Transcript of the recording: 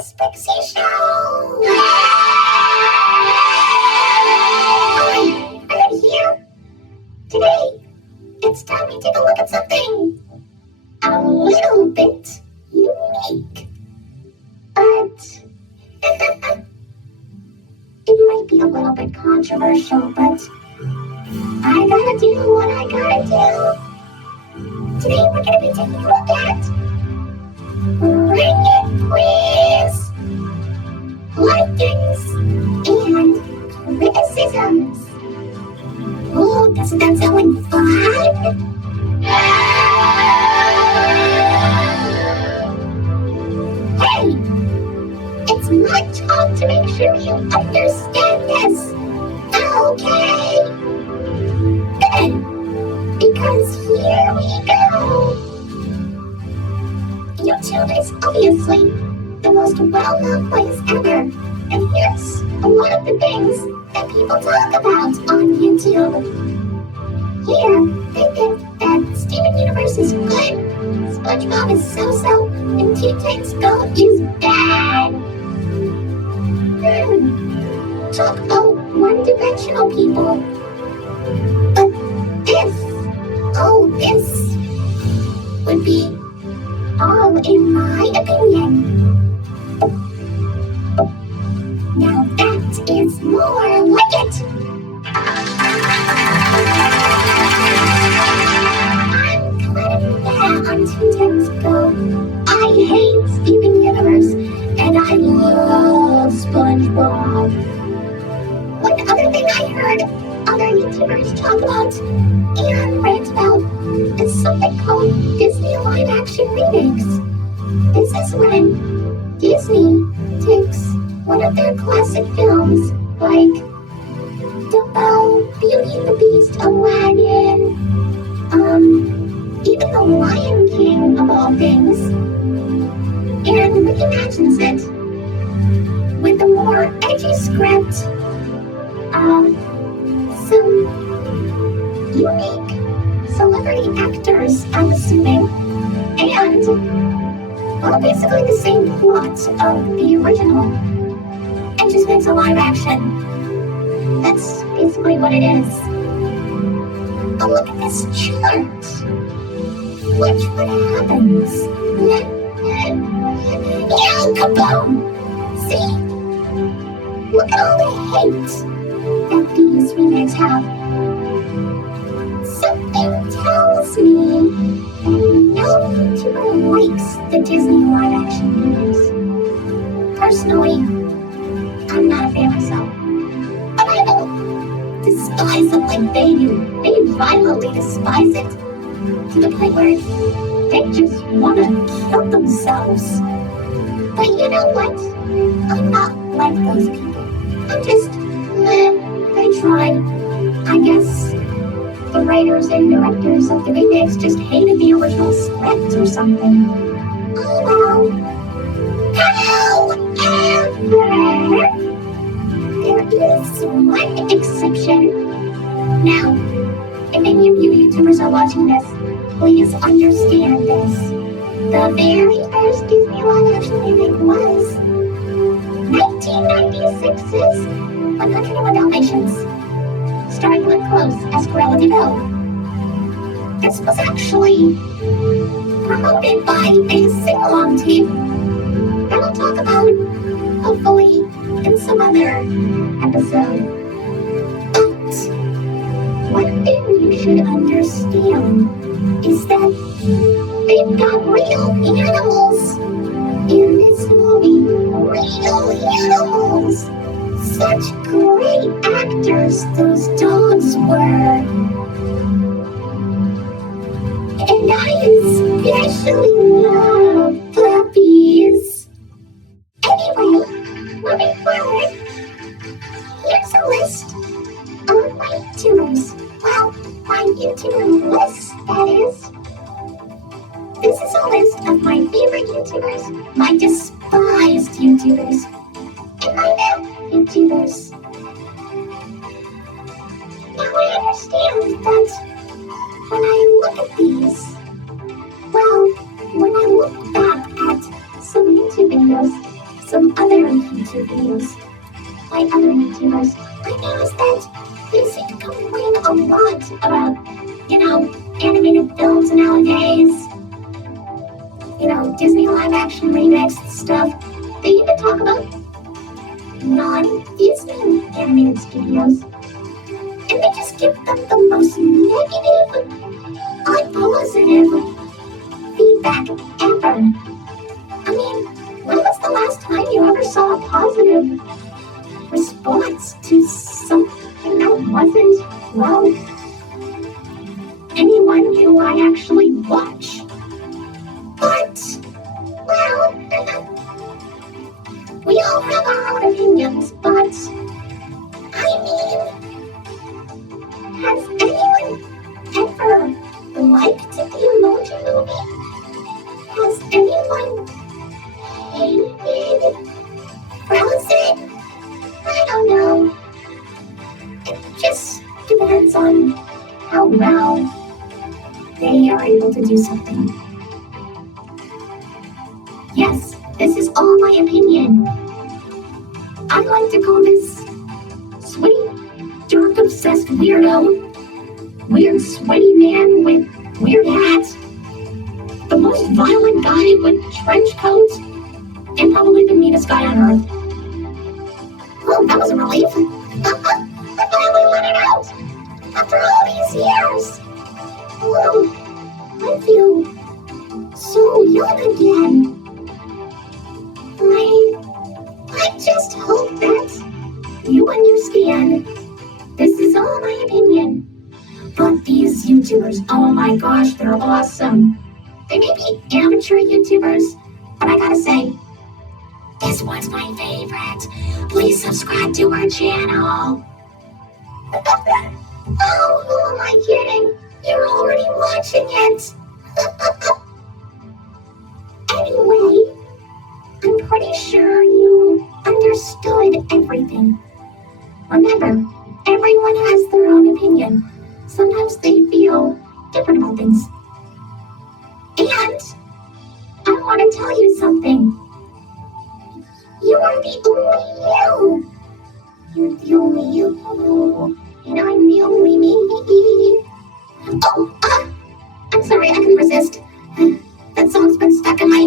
the Sprixie Show! Hi, I'm here. Today, it's time we take a look at something a little bit unique. But it might be a little bit controversial, but I gotta do what I gotta do. Today, we're gonna be taking a look at Bring It Please! Likings and criticisms. Oh, doesn't that sound like fun? Hey, it's my job to make sure you understand this. Okay? Good. Because here we go. YouTube is obviously the most well-known place ever. And here's one of the things that people talk about on YouTube. Here, they think that Steven Universe is good, SpongeBob is so-so, and Teen Titans Go is bad. Talk about one-dimensional people. But this would be all in my opinion. Now that is more like it. I'm kind of mad on Teen Titans Go. I hate Steven Universe, and I love SpongeBob. One other thing I heard other YouTubers talk about and rant about is something called Disney live-action remakes. This is when Disney takes one of their classic films, like Dumbo, Beauty and the Beast, Aladdin, even The Lion King, of all things, and reimagines it with a more edgy script, some unique celebrity actors, I'm assuming, and, well, basically the same plot of the original. It just makes a live action. That's basically what it is. But look at this chart. Watch what happens. Yo, kaboom! See? Look at all the hate that these remakes have. Something tells me that no YouTuber likes the Disney live action remakes. Personally, I'm not a fan myself. But I don't despise it like they do. They violently despise it to the point where they just want to kill themselves. But you know what? I'm not like those people. I'm just, they tried. I guess the writers and directors of the remakes just hated the original script or something. Oh well. However, there is one exception. Now, if any of you YouTubers are watching this, please understand this. The very first Disney live-action remake was 1996's 101 Dalmatians, starring Glenn Close as Cruella de Vil. This was actually promoted by a sing-along team that we'll talk about, hopefully, in some other episode. But one thing you should understand is that they've got real animals in this movie. Real animals! Such great actors those dogs were. And I especially love puppies. Anyway, moving forward, here's a list of my YouTubers. Well, my YouTuber list, that is. This is a list of my favorite YouTubers, my despised YouTubers, and my new YouTubers. Now I understand that when I look at these, well, when I look back at some YouTube videos, some other YouTube videos by other YouTubers, I noticed that they seem to complain a lot about, animated films nowadays. Disney live action remakes and stuff. They even talk about non-Disney animated studios. And they just give them the most negative, unpositive feedback ever. I mean, when was the last time you ever saw a positive response to something that wasn't, anyone who I actually watch? But, we all have our own opinions, but, has anyone ever liked the Emoji Movie? Has anyone hated Frozen? I don't know. It just depends on how well they are able to do something. Yes, this is all my opinion. I like to call this sweaty, dark, obsessed weirdo, weird, sweaty man with weird hat, the most violent guy with trench coat, and probably the meanest guy on earth. Oh, that was a relief. I finally let it out after all these years. I feel so young again. I just hope that you understand. This is all my opinion. But these YouTubers, oh my gosh, they're awesome. They may be amateur YouTubers, but I gotta say, this one's my favorite. Please subscribe to our channel. Oh, who am I kidding? You're already watching it. Anyway, I'm pretty sure you understood everything. Remember, everyone has their own opinion. Sometimes they feel different about things. And I want to tell you something. You are the only you. You're the only you. And I'm the only me. Oh, I'm sorry, I couldn't resist. That song's been stuck in my